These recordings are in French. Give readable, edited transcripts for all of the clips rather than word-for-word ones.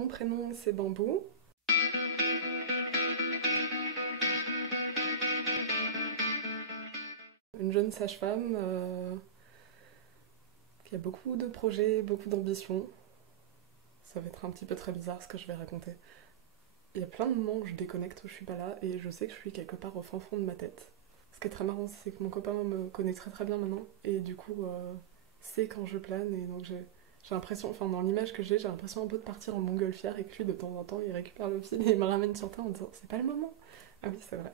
Mon prénom c'est Bambou. Une jeune sage-femme qui a beaucoup de projets, beaucoup d'ambitions. Ça va être un petit peu très bizarre ce que je vais raconter. Il y a plein de moments où je déconnecte, où je suis pas là, et je sais que je suis quelque part au fin fond de ma tête. Ce qui est très marrant, c'est que mon copain me connaît très très bien maintenant, et du coup, sait quand je plane, et donc j'ai l'impression, enfin dans l'image que j'ai l'impression un peu de partir en montgolfière, et que lui, de temps en temps, il récupère le fil et il me ramène sur terre en disant c'est pas le moment. Ah oui, c'est vrai.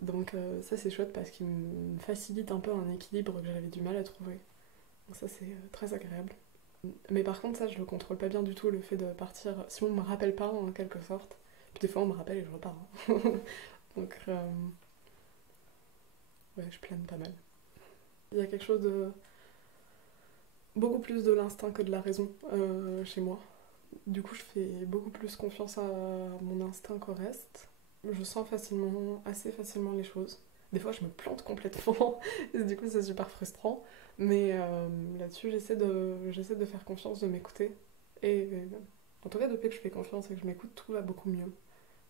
Donc ça c'est chouette parce qu'il me facilite un peu un équilibre que j'avais du mal à trouver. Donc ça c'est très agréable. Mais par contre ça je le contrôle pas bien du tout, le fait de partir si on me rappelle pas en quelque sorte. Puis des fois on me rappelle et je repars, hein. Donc ouais, je plane pas mal. Il y a quelque chose de beaucoup plus de l'instinct que de la raison chez moi. Du coup je fais beaucoup plus confiance à mon instinct qu'au reste. Je sens facilement, assez facilement les choses. Des fois, je me plante complètement, et du coup, c'est super frustrant. Mais là-dessus, j'essaie de faire confiance, de m'écouter. Et en tout cas, depuis que je fais confiance et que je m'écoute, tout va beaucoup mieux.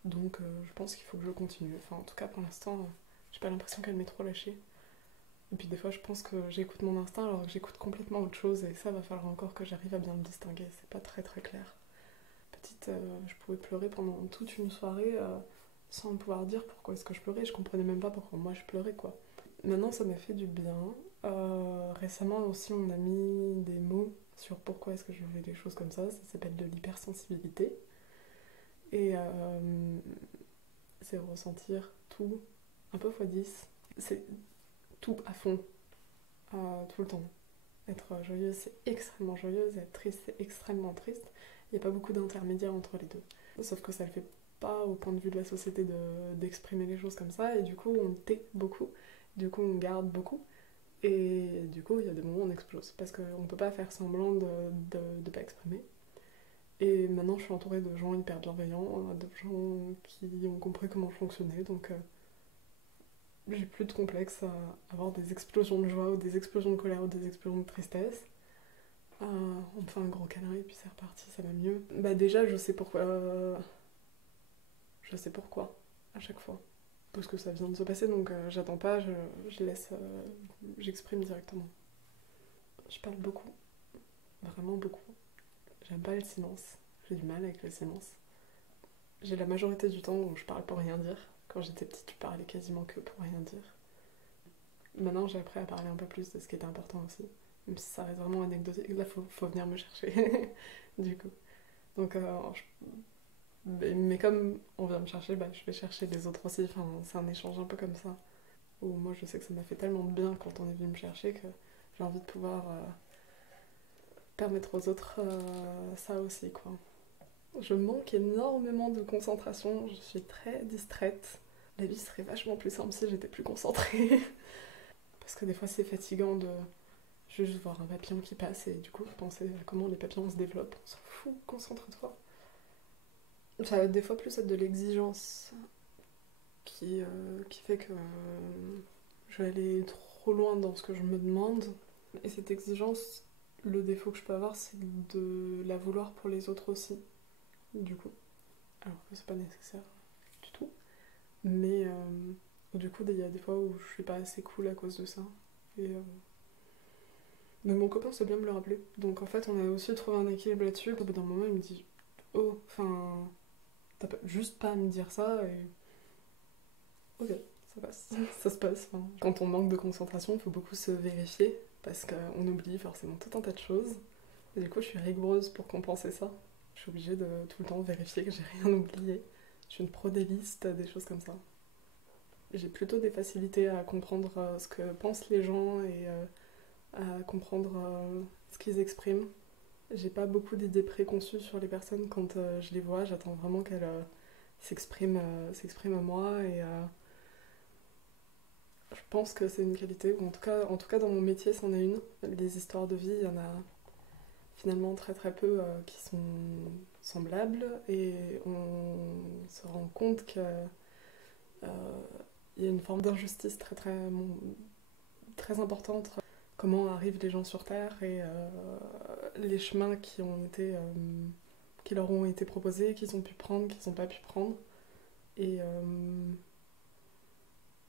Donc, je pense qu'il faut que je continue. Enfin, en tout cas, pour l'instant, j'ai pas l'impression qu'elle m'ait trop lâchée. Et puis, des fois, je pense que j'écoute mon instinct alors que j'écoute complètement autre chose. Et ça, va falloir encore que j'arrive à bien le distinguer. C'est pas très très clair. Petite, je pouvais pleurer pendant toute une soirée sans pouvoir dire pourquoi est-ce que je pleurais. Je comprenais même pas pourquoi moi je pleurais, quoi. Maintenant, ça m'a fait du bien. Récemment aussi, on a mis des mots sur pourquoi est-ce que je fais des choses comme ça. Ça s'appelle de l'hypersensibilité. Et c'est ressentir tout un peu x 10. C'est tout à fond, tout le temps. Être joyeuse, c'est extrêmement joyeuse. Être triste, c'est extrêmement triste. Il n'y a pas beaucoup d'intermédiaires entre les deux. Sauf que ça le fait pas au point de vue de la société d'exprimer les choses comme ça. Et du coup, on tait beaucoup. Du coup, on garde beaucoup. Et du coup, il y a des moments où on explose. Parce qu'on ne peut pas faire semblant de ne pas exprimer. Et maintenant, je suis entourée de gens hyper bienveillants, de gens qui ont compris comment je fonctionnais. Donc, j'ai plus de complexe à avoir des explosions de joie ou des explosions de colère ou des explosions de tristesse. On me fait un gros câlin et puis c'est reparti, ça va mieux. Bah déjà, je sais pourquoi. Je sais pourquoi, à chaque fois. Parce que ça vient de se passer, donc j'attends pas, je laisse. J'exprime directement. Je parle beaucoup, vraiment beaucoup. J'aime pas le silence. J'ai du mal avec le silence. J'ai la majorité du temps où je parle pour rien dire. Quand j'étais petite, je parlais quasiment que pour rien dire. Maintenant, j'ai appris à parler un peu plus de ce qui était important aussi. Même si ça reste vraiment anecdotique. Là, faut venir me chercher. Du coup. Donc, mais comme on vient me chercher, bah, je vais chercher les autres aussi. Enfin, c'est un échange un peu comme ça. Où moi, je sais que ça m'a fait tellement de bien quand on est venu me chercher que j'ai envie de pouvoir permettre aux autres ça aussi, quoi. Je manque énormément de concentration. Je suis très distraite. La vie serait vachement plus simple si j'étais plus concentrée. Parce que des fois, c'est fatigant de juste voir un papillon qui passe et du coup, penser à comment les papillons se développent. On s'en fout, concentre-toi. Ça va des fois plus être de l'exigence qui fait que je vais aller trop loin dans ce que je me demande. Et cette exigence, le défaut que je peux avoir, c'est de la vouloir pour les autres aussi, du coup. Alors que c'est pas nécessaire du tout. Mais du coup, il y a des fois où je suis pas assez cool à cause de ça. Et, mais mon copain sait bien me le rappeler. Donc en fait, on a aussi trouvé un équilibre là-dessus. Au bout d'un moment, il me dit oh, enfin, t'as juste pas à me dire ça et. Ok, ça passe. Ça se passe. Enfin, quand on manque de concentration, il faut beaucoup se vérifier parce qu'on oublie forcément tout un tas de choses. Et du coup, je suis rigoureuse pour compenser ça. Je suis obligée de tout le temps vérifier que j'ai rien oublié. Je suis une pro des listes, des choses comme ça. J'ai plutôt des facilités à comprendre ce que pensent les gens et à comprendre ce qu'ils expriment. J'ai pas beaucoup d'idées préconçues sur les personnes quand je les vois. J'attends vraiment qu'elles s'expriment à moi et je pense que c'est une qualité, ou en tout cas dans mon métier, c'en est une. Les histoires de vie, il y en a finalement très très peu qui sont semblables et on se rend compte qu'il y a une forme d'injustice très très très importante. Comment arrivent les gens sur Terre et les chemins qui leur ont été proposés, qu'ils ont pu prendre, qu'ils n'ont pas pu prendre. Et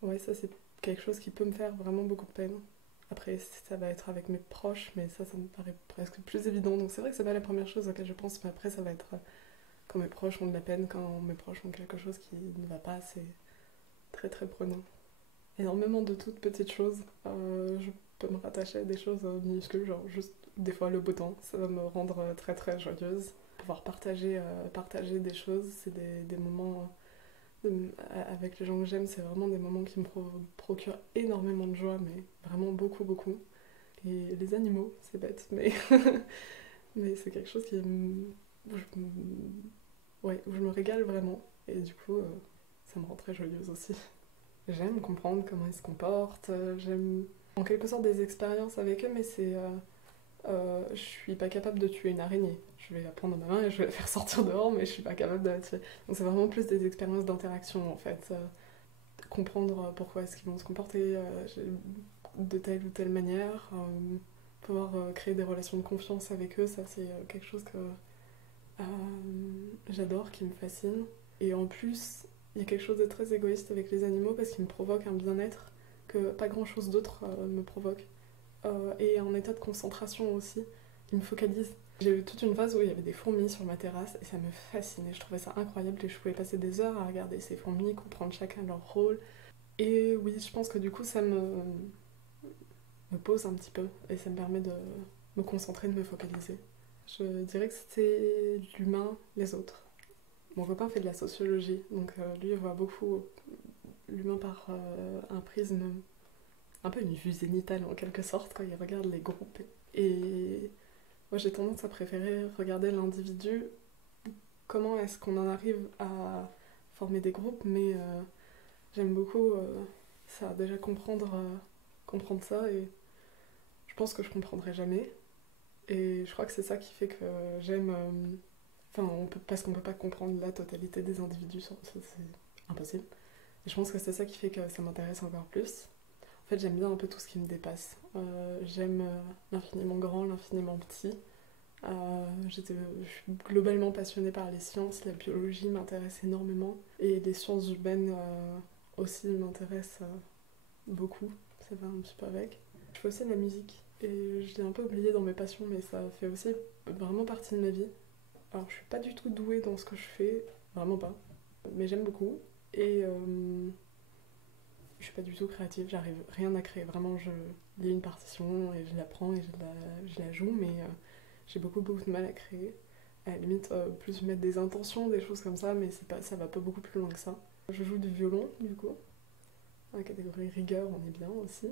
ouais, ça c'est quelque chose qui peut me faire vraiment beaucoup de peine. Après, ça va être avec mes proches, mais ça me paraît presque plus évident. Donc c'est vrai que c'est pas la première chose à laquelle je pense, mais après ça va être quand mes proches ont de la peine, quand mes proches ont quelque chose qui ne va pas, c'est très très prenant. Énormément de toutes petites choses. Je peux me rattacher à des choses minuscules, genre juste des fois le beau temps, ça va me rendre très très joyeuse. Pouvoir partager des choses, c'est des moments avec les gens que j'aime, c'est vraiment des moments qui me procurent énormément de joie, mais vraiment beaucoup beaucoup. Et les animaux, c'est bête, mais, mais c'est quelque chose où où je me régale vraiment. Et du coup, ça me rend très joyeuse aussi. J'aime comprendre comment ils se comportent, j'aime en quelque sorte des expériences avec eux, mais je suis pas capable de tuer une araignée. Je vais la prendre dans ma main et je vais la faire sortir dehors, mais je suis pas capable de la tuer. Donc c'est vraiment plus des expériences d'interaction en fait. Comprendre pourquoi est-ce qu'ils vont se comporter de telle ou telle manière, pouvoir créer des relations de confiance avec eux, ça c'est quelque chose que j'adore, qui me fascine. Et en plus, il y a quelque chose de très égoïste avec les animaux parce qu'ils me provoquent un bien-être que pas grand-chose d'autre me provoque. Et un état de concentration aussi, qui me focalise. J'ai eu toute une phase où il y avait des fourmis sur ma terrasse et ça me fascinait, je trouvais ça incroyable et je pouvais passer des heures à regarder ces fourmis, comprendre chacun leur rôle. Et oui, je pense que du coup ça me pose un petit peu et ça me permet de me concentrer, de me focaliser. Je dirais que c'était l'humain, les autres. Mon copain fait de la sociologie, donc lui il voit beaucoup l'humain par un prisme, un peu une vue zénitale en quelque sorte, quand il regarde les groupes. Et moi j'ai tendance à préférer regarder l'individu, comment est-ce qu'on en arrive à former des groupes, mais j'aime beaucoup ça, déjà comprendre ça, et je pense que je comprendrai jamais. Et je crois que c'est ça qui fait que j'aime. Enfin, parce qu'on peut pas comprendre la totalité des individus, c'est impossible. Et je pense que c'est ça qui fait que ça m'intéresse encore plus. En fait, j'aime bien un peu tout ce qui me dépasse. J'aime l'infiniment grand, l'infiniment petit. Je suis globalement passionnée par les sciences, la biologie m'intéresse énormément. Et les sciences humaines aussi m'intéressent beaucoup. Ça va un petit peu avec. Je fais aussi de la musique. Et je l'ai un peu oublié dans mes passions, mais ça fait aussi vraiment partie de ma vie. Alors, je suis pas du tout douée dans ce que je fais, vraiment pas. Mais j'aime beaucoup. Et je suis pas du tout créative, j'arrive rien à créer. Vraiment, je lis une partition et je la prends et je la joue, mais j'ai beaucoup beaucoup de mal à créer. À la limite, plus mettre des intentions, des choses comme ça, mais ça va pas beaucoup plus loin que ça. Je joue du violon, du coup. Dans la catégorie rigueur, on est bien aussi.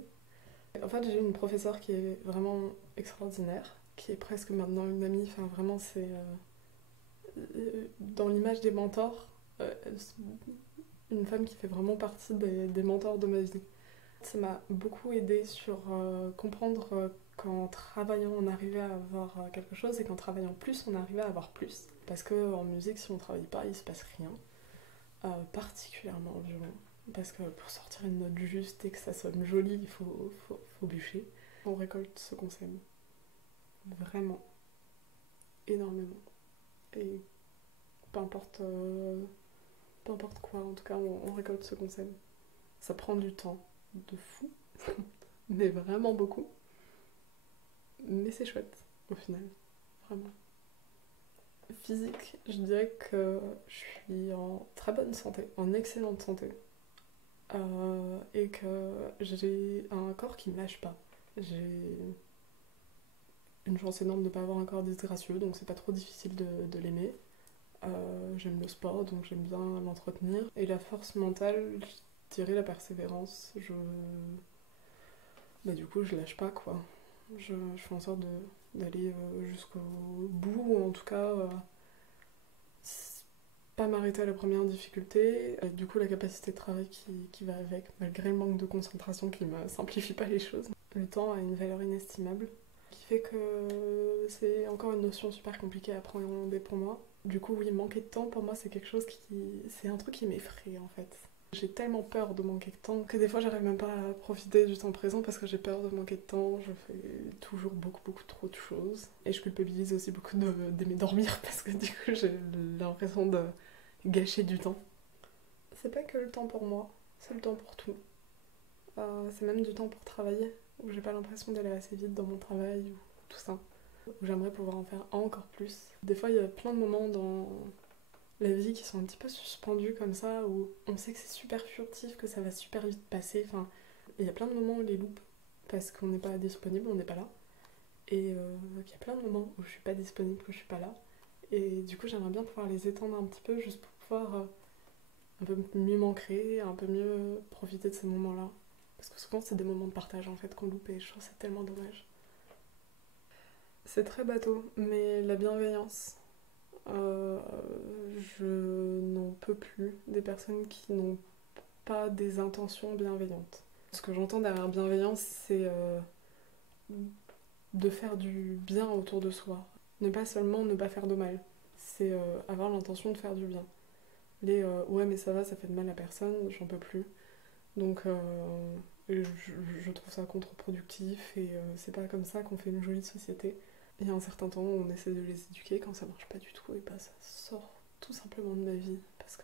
En fait, j'ai une professeure qui est vraiment extraordinaire, qui est presque maintenant une amie. Enfin, vraiment, c'est dans l'image des mentors, une femme qui fait vraiment partie des mentors de ma vie. Ça m'a beaucoup aidé sur comprendre qu'en travaillant, on arrivait à avoir quelque chose et qu'en travaillant plus, on arrivait à avoir plus. Parce qu'en musique, si on travaille pas, il se passe rien. Particulièrement en violon. Parce que pour sortir une note juste et que ça sonne joli, faut bûcher. On récolte ce qu'on sème. Vraiment. Énormément. Et peu importe, peu importe quoi, en tout cas, on récolte ce qu'on sème. Ça prend du temps de fou, mais vraiment beaucoup. Mais c'est chouette, au final. Vraiment. Physique, je dirais que je suis en très bonne santé, en excellente santé. Et que j'ai un corps qui me lâche pas. J'ai une chance énorme de ne pas avoir un corps disgracieux, donc c'est pas trop difficile de l'aimer. J'aime le sport, donc j'aime bien l'entretenir. Et la force mentale, je dirais la persévérance. Bah, du coup, je lâche pas, quoi. Je fais en sorte d'aller jusqu'au bout, ou en tout cas, pas m'arrêter à la première difficulté. Et du coup, la capacité de travail qui va avec, malgré le manque de concentration qui me simplifie pas les choses. Le temps a une valeur inestimable, qui fait que c'est encore une notion super compliquée à appréhender pour moi. Du coup, oui, manquer de temps, pour moi, c'est quelque chose qui... C'est un truc qui m'effraie, en fait. J'ai tellement peur de manquer de temps que des fois j'arrive même pas à profiter du temps présent parce que j'ai peur de manquer de temps. Je fais toujours beaucoup trop de choses. Et je culpabilise aussi beaucoup d'aimer dormir parce que du coup j'ai l'impression de gâcher du temps. C'est pas que le temps pour moi, c'est le temps pour tout. C'est même du temps pour travailler, où j'ai pas l'impression d'aller assez vite dans mon travail ou tout ça. Où j'aimerais pouvoir en faire encore plus. Des fois il y a plein de moments dans la vie qui sont un petit peu suspendus comme ça, où on sait que c'est super furtif, que ça va super vite passer. Enfin, il y a plein de moments où on les loupe parce qu'on n'est pas disponible, on n'est pas là. Et il y a plein de moments où je suis pas disponible, que je suis pas là. Et du coup, j'aimerais bien pouvoir les étendre un petit peu juste pour pouvoir un peu mieux m'ancrer, un peu mieux profiter de ces moments-là. Parce que souvent, c'est des moments de partage en fait qu'on loupe et je trouve ça tellement dommage. C'est très bateau, mais la bienveillance, euh, je n'en peux plus des personnes qui n'ont pas des intentions bienveillantes. Ce que j'entends derrière bienveillance, c'est de faire du bien autour de soi. Ne pas seulement ne pas faire de mal, c'est avoir l'intention de faire du bien. Ouais mais ça va, ça fait de mal à personne, j'en peux plus. Donc je trouve ça contre-productif et c'est pas comme ça qu'on fait une jolie société. Il y a un certain temps, on essaie de les éduquer, quand ça marche pas du tout, et bah ça sort tout simplement de ma vie parce que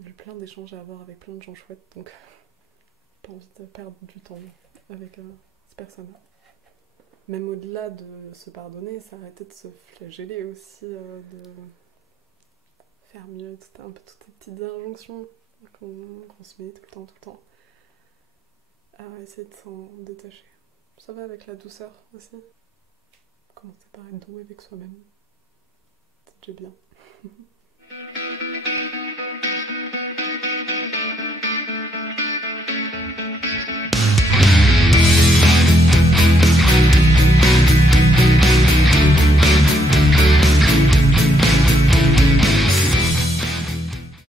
j'ai plein d'échanges à avoir avec plein de gens chouettes, donc pas envie de perdre du temps avec ces personnes-là. Même au-delà de se pardonner, c'est arrêter de se flageller aussi, de faire mieux, un peu toutes ces petites injonctions qu'on se met tout le temps, à essayer de s'en détacher. Ça va avec la douceur aussi. Commencer par être doux avec soi-même, c'est déjà bien.